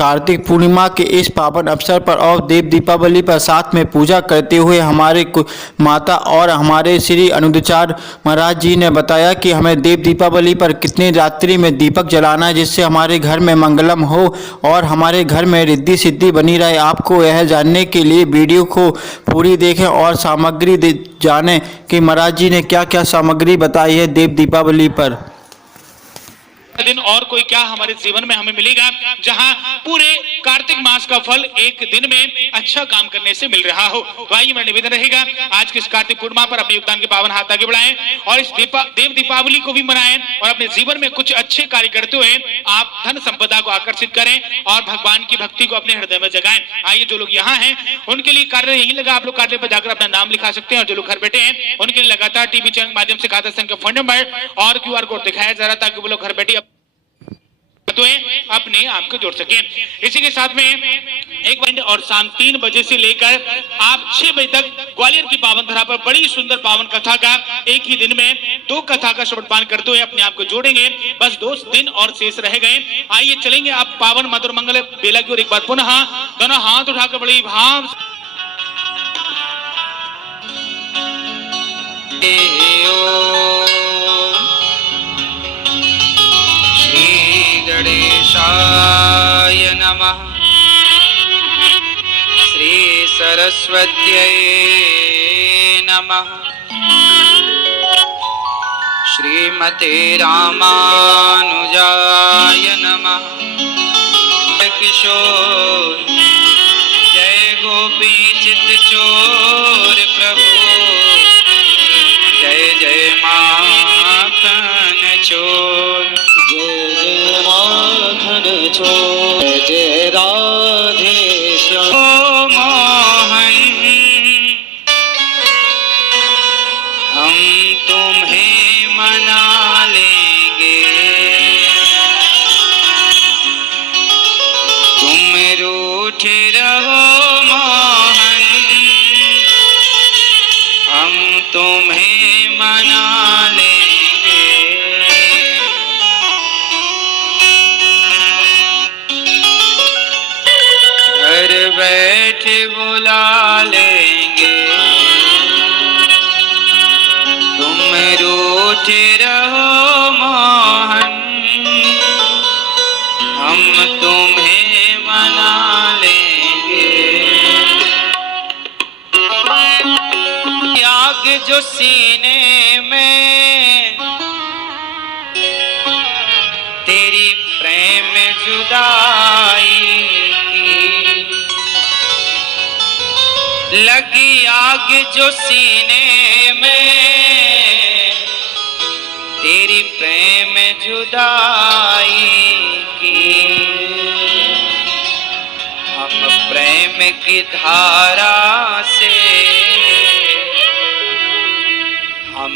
कार्तिक पूर्णिमा के इस पावन अवसर पर और देव दीपावली पर साथ में पूजा करते हुए हमारे माता और हमारे श्री अनुद्याचार्य महाराज जी ने बताया कि हमें देव दीपावली पर कितनी रात्रि में दीपक जलाना है जिससे हमारे घर में मंगलम हो और हमारे घर में रिद्धि सिद्धि बनी रहे। आपको यह जानने के लिए वीडियो को पूरी देखें और सामग्री जानें कि महाराज जी ने क्या क्या सामग्री बताई है देव दीपावली पर। दिन और कोई क्या हमारे जीवन में हमें मिलेगा जहां पूरे कार्तिक मास का फल एक दिन में अच्छा काम करने से मिल रहा हो। तो आइए मेरा निवेदन रहेगा आज के इस कार्तिक पूर्णिमा पर अपने योगदान के पावन हाथ आगे बढ़ाएं और इस देव दीपावली को भी मनाएं और अपने जीवन में कुछ अच्छे कार्य करते हुए आप धन संपदा को आकर्षित करें और भगवान की भक्ति को अपने हृदय में जगाएं। आइए जो लोग यहाँ हैं उनके लिए कार्य यही लगा, आप लोग कार्य पर जाकर अपना नाम लिखा सकते हैं और जो लोग घर बैठे हैं उनके लिए लगातार टीवी चैनल के माध्यम से खाता संख्या फोन नंबर और क्यूआर कोड दिखाया जा रहा ताकि वो लोग घर बैठे अपने आप को जोड़ सके। इसी के साथ में एक बजे और शाम 3 बजे से लेकर आप 6 बजे तक ग्वालियर की पावन धरा पर बड़ी सुंदर पावन कथा का एक ही दिन में 2 कथा का श्रवण करते हुए अपने आप को जोड़ेंगे। बस 2 दिन और शेष रह गए। आइए चलेंगे आप पावन मधुर मंगल बेला की ओर एक बार पुनः दोनों हाथ उठाकर बड़ी भाव गणेशाय नमः। श्री सरस्वत्यै नमः। श्रीमते रामानुजाय नमः। किशोर जय गोपी चित चोर प्रभु जय जय माखन चोर जय राधे श्याम मोहन हम तुम्हें मना लेंगे तुम रूठे रहो मोहन हम तुम्हें मना लेंगे। बैठ बुला लेंगे तुम रूठे रहो मोहन हम तुम्हें मना लेंगे। आग जो सीने में तेरी प्रेम जुदाई लगी आग जो सीने में तेरी प्रेम जुदाई की हम प्रेम की धारा से हम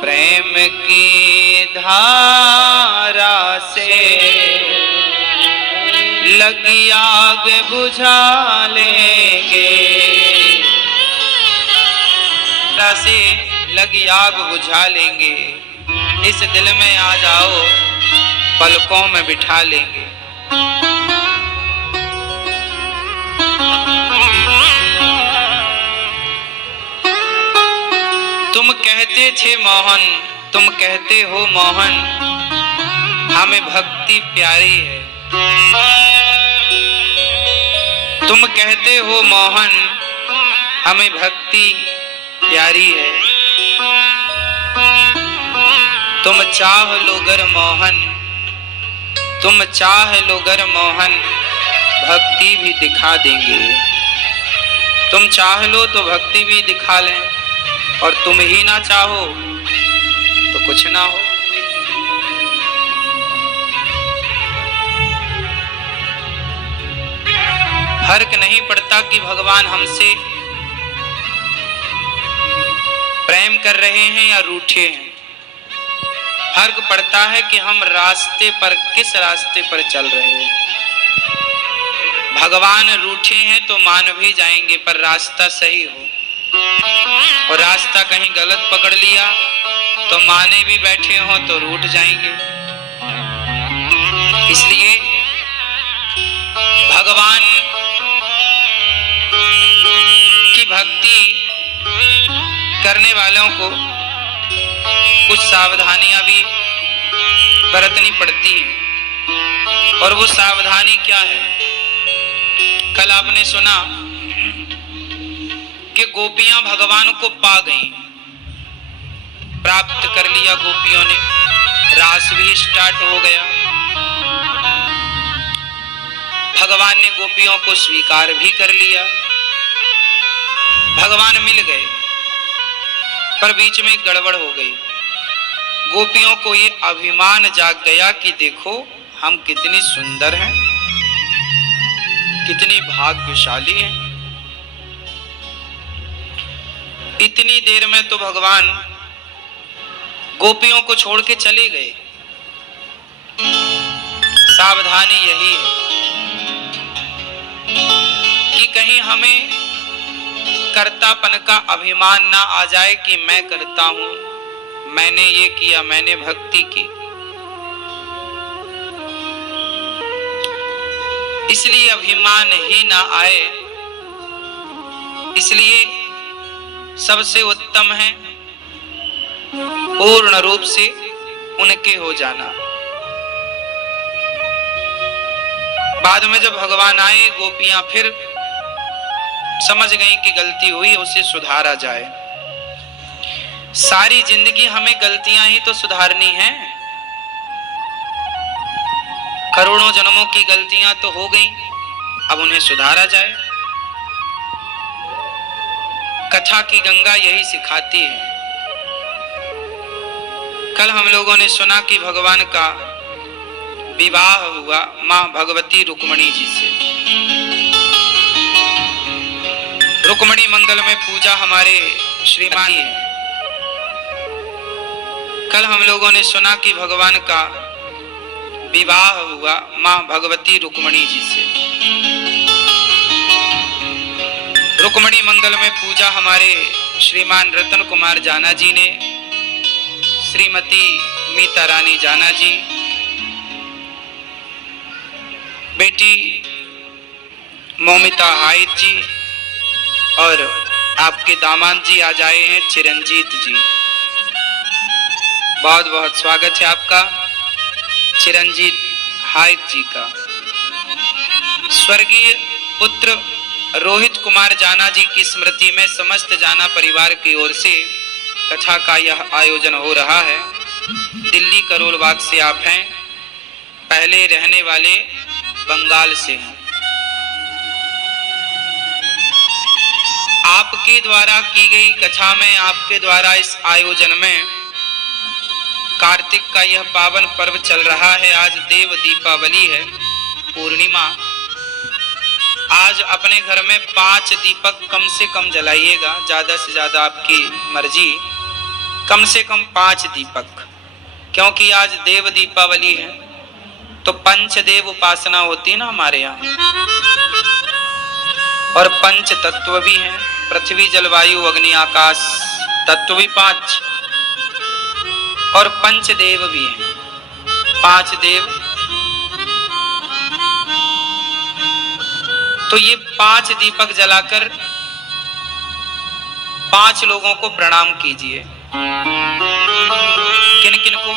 प्रेम की धारा से लगी आग बुझा लेंगे से लगी आग बुझा लेंगे। इस दिल में आ जाओ पलकों में बिठा लेंगे। तुम कहते थे मोहन तुम कहते हो मोहन हमें भक्ति प्यारी है। तुम कहते हो मोहन हमें भक्ति प्यारी है। तुम चाह लो गर मोहन तुम चाह लो गर मोहन भक्ति भी दिखा देंगे। तुम चाह लो तो भक्ति भी दिखा लें और तुम ही ना चाहो तो कुछ ना हो। फर्क नहीं पड़ता कि भगवान हमसे प्रेम कर रहे हैं या रूठे हैं। फर्क पड़ता है कि हम रास्ते पर किस रास्ते पर चल रहे हैं। भगवान रूठे हैं तो मान भी जाएंगे पर रास्ता सही हो, और रास्ता कहीं गलत पकड़ लिया तो माने भी बैठे हो तो रूठ जाएंगे। इसलिए भगवान की भक्ति करने वालों को कुछ सावधानियां भी बरतनी पड़ती हैं। और वो सावधानी क्या है? कल आपने सुना कि गोपियां भगवान को पा गईं, प्राप्त कर लिया गोपियों ने, रास भी स्टार्ट हो गया, भगवान ने गोपियों को स्वीकार भी कर लिया, भगवान मिल गए। पर बीच में गड़बड़ हो गई। गोपियों को ये अभिमान जाग गया कि देखो हम कितनी सुंदर हैं, कितनी भाग्यशाली हैं। इतनी देर में तो भगवान गोपियों को छोड़ के चले गए। सावधानी यही है कि कहीं हमें कर्तापन का अभिमान ना आ जाए कि मैं करता हूं, मैंने ये किया, मैंने भक्ति की। इसलिए अभिमान ही ना आए, इसलिए सबसे उत्तम है पूर्ण रूप से उनके हो जाना। बाद में जब भगवान आए, गोपियां फिर समझ गई कि गलती हुई, उसे सुधारा जाए। सारी जिंदगी हमें गलतियां ही तो सुधारनी है। करोड़ों जन्मों की गलतियां तो हो गई, अब उन्हें सुधारा जाए। कथा की गंगा यही सिखाती है। कल हम लोगों ने सुना कि भगवान का विवाह हुआ मां भगवती रुक्मणी जी से। रुक्मणी मंगल में पूजा हमारे श्रीमान है। कल हम लोगों ने सुना कि भगवान का विवाह हुआ मां भगवती रुक्मणी जी से। रुक्मणी मंगल में पूजा हमारे श्रीमान रतन कुमार जाना जी ने, श्रीमती मीता रानी जाना जी, बेटी मौमिता हाइट जी और आपके दामाद जी आज आए हैं चिरंजीत जी। बहुत बहुत स्वागत है आपका चिरंजीत हाइट जी का। स्वर्गीय पुत्र रोहित कुमार जाना जी की स्मृति में समस्त जाना परिवार की ओर से कथा का यह आयोजन हो रहा है। दिल्ली करोल बाग से आप हैं, पहले रहने वाले बंगाल से हैं। आपके द्वारा की गई कथा में, आपके द्वारा इस आयोजन में कार्तिक का यह पावन पर्व चल रहा है। आज देव दीपावली है, पूर्णिमा। आज अपने घर में 5 दीपक कम से कम जलाइएगा, ज्यादा से ज्यादा आपकी मर्जी, कम से कम 5 दीपक, क्योंकि आज देव दीपावली है। तो पंचदेव उपासना होती है ना हमारे यहाँ, और पंच तत्व भी हैं, पृथ्वी जलवायु अग्नि आकाश तत्व भी 5, और पंचदेव भी हैं, 5 देव। तो ये 5 दीपक जलाकर 5 लोगों को प्रणाम कीजिए। किन किन को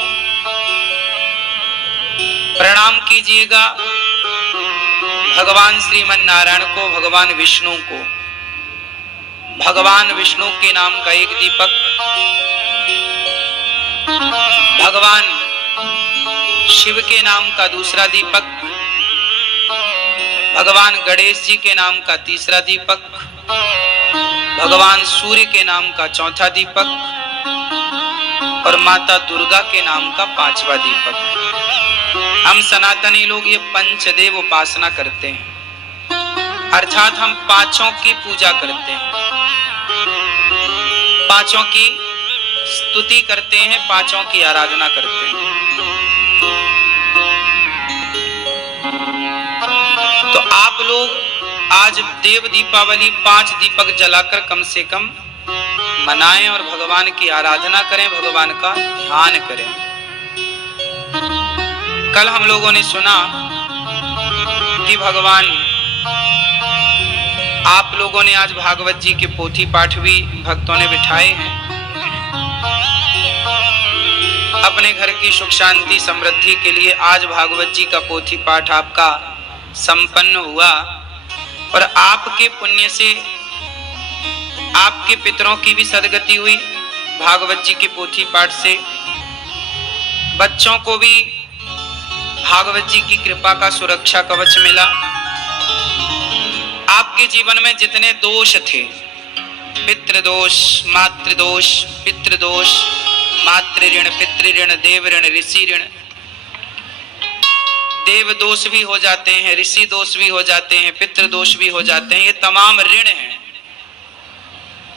प्रणाम कीजिएगा? भगवान श्रीमन नारायण को, भगवान विष्णु को। भगवान विष्णु के नाम का एक दीपक, भगवान शिव के नाम का दूसरा दीपक, भगवान गणेश जी के नाम का तीसरा दीपक, भगवान सूर्य के नाम का चौथा दीपक, और माता दुर्गा के नाम का 5वां दीपक। हम सनातनी लोग ये पंचदेव उपासना करते हैं, अर्थात हम 5 की पूजा करते हैं, 5 की स्तुति करते हैं, 5 की आराधना करते हैं। तो आप लोग आज देव दीपावली 5 दीपक जलाकर कम से कम मनाएं और भगवान की आराधना करें, भगवान का ध्यान करें। कल हम लोगों ने सुना कि भगवान आप लोगों ने आज भागवत जी के पोथी पाठ भी भक्तों ने बिठाए हैं। अपने घर की सुख शांति समृद्धि के लिए आज भागवत जी का पोथी पाठ आपका संपन्न हुआ और आपके पुण्य से आपके पितरों की भी सदगति हुई। भागवत जी के पोथी पाठ से बच्चों को भी भागवत जी की कृपा का सुरक्षा कवच मिला। आपके जीवन में जितने दोष थे, पितृदोष, मातृदोष, पितृदोष, मातृ ऋण, पितृ ऋण, देव ऋण, ऋषि ऋण, देव दोष भी हो जाते हैं, ऋषि दोष भी हो जाते हैं, पितृ दोष भी हो जाते हैं। ये तमाम ऋण हैं,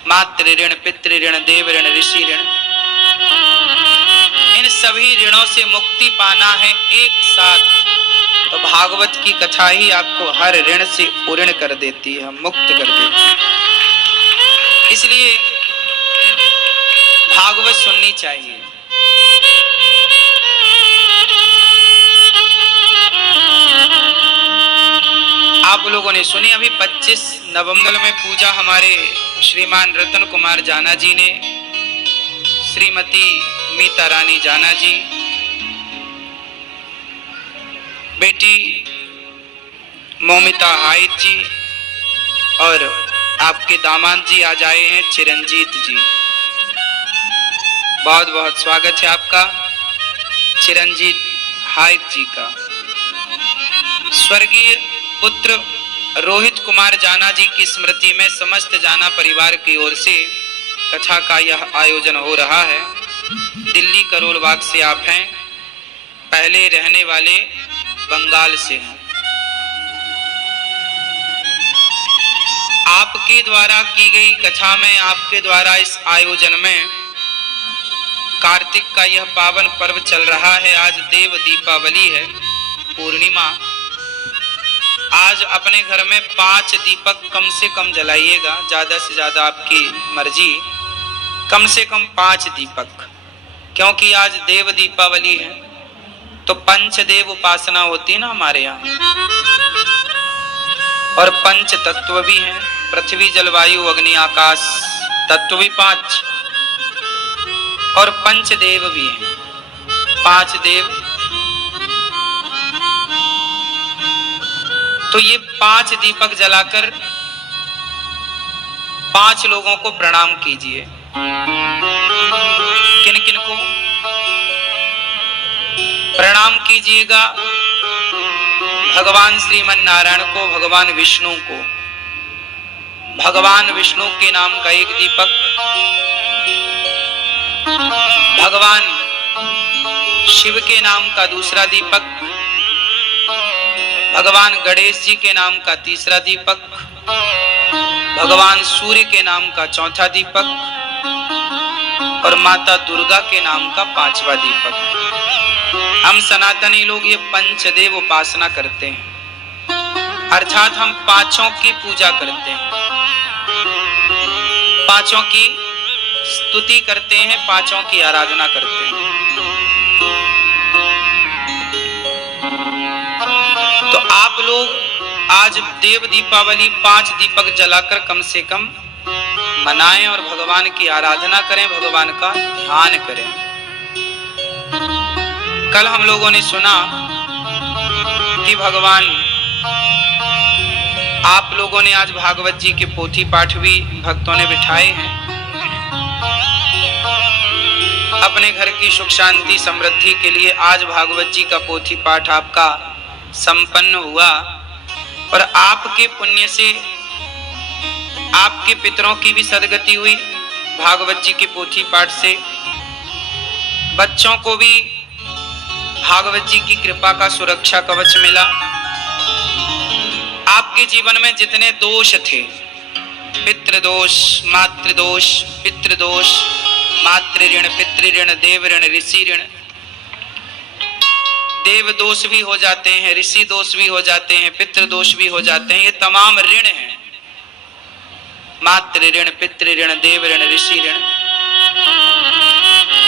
मातृ ऋण, पितृ ऋण, देव ऋण, ऋषि ऋण। इन सभी ऋणों से मुक्ति पाना है एक साथ, तो भागवत की कथा ही आपको हर ऋण से पूर्ण कर देती है, मुक्त कर देती है। इसलिए भागवत सुननी चाहिए। आप लोगों ने सुनी अभी 25 नवंबर में पूजा हमारे श्रीमान रतन कुमार जाना जी ने, श्रीमती मीता रानी जाना जी, बेटी मौमिता हाइद जी और आपके दामाद जी आज आए हैं चिरंजीत जी। बहुत बहुत स्वागत है आपका चिरंजीत हाइद जी का। स्वर्गीय पुत्र रोहित कुमार जाना जी की स्मृति में समस्त जाना परिवार की ओर से कथा का यह आयोजन हो रहा है। दिल्ली करोल बाग से आप हैं, पहले रहने वाले बंगाल से हैं। आपके द्वारा की गई कथा में, आपके द्वारा इस आयोजन में कार्तिक का यह पावन पर्व चल रहा है। आज देव दीपावली है, पूर्णिमा। आज अपने घर में 5 दीपक कम से कम जलाइएगा, ज्यादा से ज्यादा आपकी मर्जी, कम से कम 5 दीपक, क्योंकि आज देव दीपावली है। तो पंचदेव उपासना होती है ना हमारे यहाँ, और पंच तत्व भी हैं, पृथ्वी जल वायु अग्नि आकाश, तत्व भी 5 और पंचदेव भी हैं, 5 देव। तो ये 5 दीपक जलाकर 5 लोगों को प्रणाम कीजिए। किन किन को प्रणाम कीजिएगा? भगवान श्रीमन नारायण को, भगवान विष्णु को। भगवान विष्णु के नाम का एक दीपक, भगवान शिव के नाम का दूसरा दीपक, भगवान गणेश जी के नाम का तीसरा दीपक, भगवान सूर्य के नाम का चौथा दीपक और माता दुर्गा के नाम का 5वां दीपक। हम सनातनी लोग ये पंचदेव उपासना करते हैं, अर्थात हम 5 की पूजा करते हैं, 5 की स्तुति करते हैं, 5 की आराधना करते हैं। तो आप लोग आज देव दीपावली 5 दीपक जलाकर कम से कम मनाएं और भगवान की आराधना करें, भगवान का ध्यान करें। कल हम लोगों ने सुना कि भगवान, आप लोगों ने आज भागवत जी के पोथी पाठ भी भक्तों ने बिठाए हैं। अपने घर की सुख शांति समृद्धि के लिए आज भागवत जी का पोथी पाठ आपका संपन्न हुआ और आपके पुण्य से आपके पितरों की भी सदगति हुई। भागवत जी के पोथी पाठ से बच्चों को भी भागवत जी की कृपा का सुरक्षा कवच मिला। आपके जीवन में जितने दोष थे, पितृदोष, मातृदोष, पितृदोष, मातृ ऋण, पितृ ऋण, देव ऋण, ऋषि ऋण, देव दोष भी हो जाते हैं, ऋषि दोष भी हो जाते हैं, पितृ दोष भी हो जाते हैं। ये तमाम ऋण हैं, मातृ ऋण, पितृ ऋण, देव ऋण, ऋषि ऋण।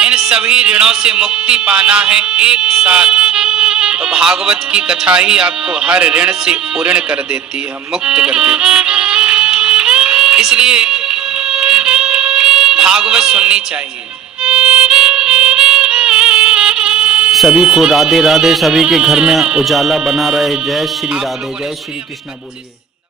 इन सभी ऋणों से मुक्ति पाना है एक साथ, तो भागवत की कथा ही आपको हर ऋण से उऋण कर देती है, मुक्त कर देती है। इसलिए भागवत सुननी चाहिए। सभी को राधे राधे, सभी के घर में उजाला बना रहे। जय श्री राधे, जय श्री कृष्णा बोलिए।